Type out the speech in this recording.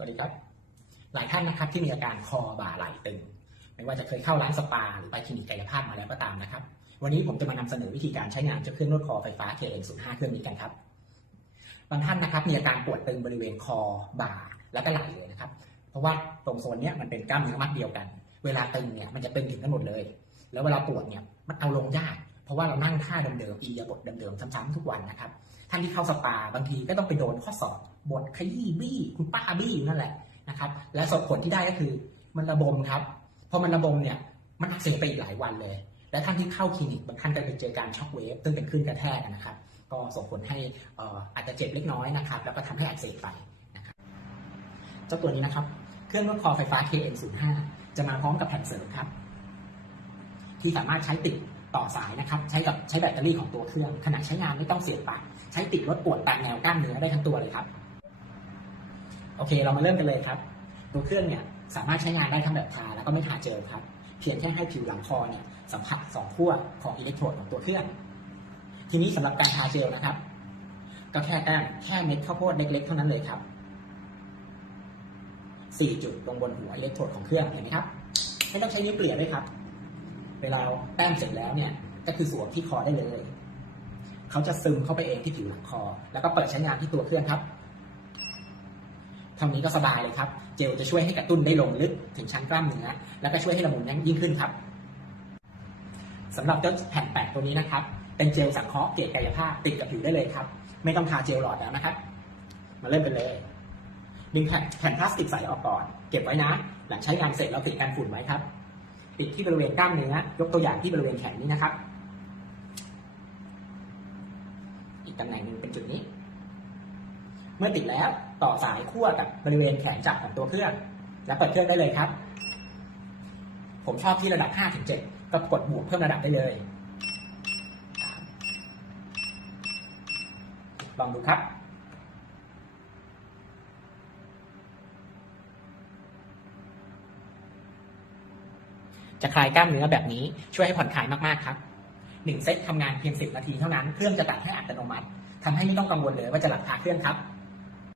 วัสดีครับ หลายท่านนะครับที่มีอาการคอบ่าไหล่ตึง ไม่ว่าจะเคยเข้าร้านสปา หรือไปคลินิกกายภาพมาแล้วก็ตามนะครับ วันนี้ผมจะมานำเสนอวิธีการใช้งานเจ้าเครื่องนวดคอไฟฟ้า KN05 เครื่องนี้กันครับบางท่านนะครับมีอาการปวดตึงบริเวณคอบ่าและก็ไหล่เลยนะครับ เพราะว่าตรงโซนนี้มันเป็นกล้ามเนื้อมัดเดียวกัน เวลาตึงเนี่ยมันจะตึงถึงกันหมดเลย แล้วเวลาปวดเนี่ยมันเอาลงยากเพราะว่าเรานั่งท่าเดิมๆอียาบทเดิมๆซ้ำๆทุกวันนะครับ ท่านที่เข้าสปาบางทีก็ต้องไปโดนข้อศอก บดขยี้บี้คุณป้าบี้อยู่นั่นแหละนะครับและสผลที่ได้ก็คือมันระบมครับพอมันระบมเนี่ยมันอักเสบไปอีกหลายวันเลย และท่านที่เข้าคลินิกบางท่านก็ไปเจอการช็อคเวฟซึ่งเป็นคลื่นกระแทกนะครับ ก็ส่งผลให้อาจจะเจ็บเล็กน้อยนะครับ แล้วก็ทำให้อักเสบไปนะครับเจ้าตัวนี้นะครับ เครื่องนวดคอไฟฟ้า KN05 จะมาพร้อมกับแผ่นเสริมครับ ที่สามารถใช้ติดต่อสายนะครับ ใช้กับใช้แบตเตอรี่ของตัวเครื่อง ขณะใช้งานไม่ต้องเสียบปลั๊กใช้ติดลดปวดตามแนวกล้ามเนื้อได้ทั้งตัวเลยครับ โอเค เรามาเริ่มกันเลยครับ ตัวเครื่องเนี่ยสามารถใช้งานได้ทั้งแบบทาแล้วก็ไม่ทาเจลครับ เพียงแค่ให้ผิวหลังคอเนี่ยสัมผัสสองขั้วของอิเล็กโทรดของตัวเครื่อง ทีนี้สำหรับการทาเจลนะครับ ก็แค่แต้มแค่เม็ดข้าวโพดเล็กๆเท่านั้นเลยครับสี่จุดตรงบนหัวอิเล็กโทรดของเครื่องเห็นไหมครับ ไม่ต้องใช้นิ้วเกลี่ยด้วยครับ เวลาแต้มเสร็จแล้วเนี่ยก็คือสวมที่คอได้เลย เขาจะซึมเข้าไปเองที่ผิวหลังคอ แล้วก็เปิดใช้งานที่ตัวเครื่องครับ เท่านี้ก็สบายเลยครับ เจลจะช่วยให้กระตุ้นได้ลงลึกถึงชั้นกล้ามเนื้อ แล้วก็ช่วยให้ละมุนยิ่งขึ้นครับสำหรับเจ้าแผ่นแปะตัวนี้นะครับ เป็นเจลสังเคราะห์เกล็ดกายภาพติดกับผิวได้เลยครับ ไม่ต้องทาเจลหลอดแล้วนะครับ มาเริ่มกันเลย ดึงแผ่นแผ่นพลาสติกใสออกก่อน เก็บไว้นะ หลังใช้งานเสร็จแล้วติดกันฝุ่นไว้ครับ ติดที่บริเวณกล้ามเนื้อ ยกตัวอย่างที่บริเวณแขนนี้นะครับ อีกตำแหน่งหนึ่งเป็นจุดนี้ เมื่อติดแล้วต่อสายขั้วกับบริเวณแขนจับของตัวเครื่อง แล้วเปิดเครื่องได้เลยครับ ผมชอบที่ระดับ 5-7 ก็กดบวกเพิ่มระดับได้เลย ลองดูครับจะคลายกล้ามเนื้อแบบนี้ช่วยให้ผ่อนคลายมาก ๆ ครับหนึ่งเซตทำงานเพียง 10 นาทีเท่านั้น เครื่องจะตัดให้อัตโนมัติทำให้ไม่ต้องกังวลเลยว่าจะหลับคาเครื่องครับ